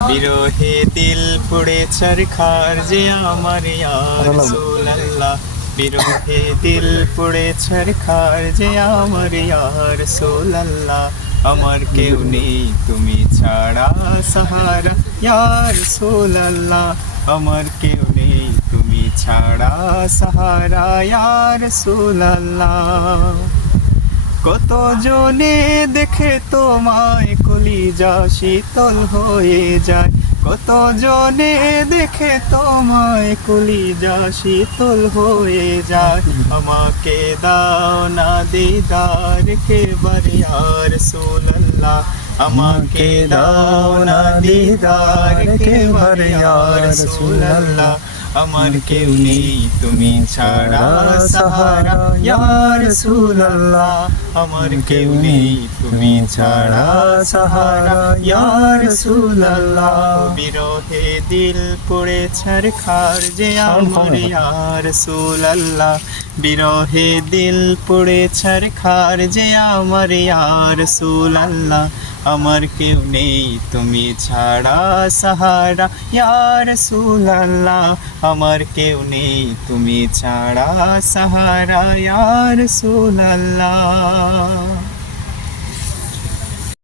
বিরহে দিল পুড়ে ছারখার যে আমার ইয়া রাসূলুল্লাহ। বিরহে দিল পুড়ে ছারখার যে আমার ইয়া রাসূলুল্লাহ। আমার কেউ নেই তুমি ছাড়া সাহারা ইয়া রাসূলুল্লাহ। আমার কেউ নেই তুমি ছাড়া সাহারা ইয়া রাসূলুল্লাহ। কত জনে দেখে তোমায় কলিজা শীতল হয়ে যায়। কত জনে দেখে তোমায় কলিজা শীতল হয়ে যায়। আমাকে দাও না দিদার কেবারে ইয়া রাসূলুল্লাহ। আমাকে দাও না দিদার কেবারে ইয়া রাসূলুল্লাহ। আমার কেউ নেই তুমি ছাড়া সাহারা ইয়া রাসূলুল্লাহ। আমার কেউ নেই তুমি ছাড়া সাহারা ইয়া রাসূলুল্লাহ। বিরহে দিল পুড়ে ছারখার যে আমার ইয়া রাসূলুল্লাহ। বিরহে দিল পুড়ে ছারখার যে আমার ইয়া রাসূলুল্লাহ। আমার কেউ নেই তুমি ছাড়া সাহারা ইয়া রাসূলুল্লাহ। আমার কেউ নেই তুমি ছাড়া সাহারা ইয়া রাসূলুল্লাহ।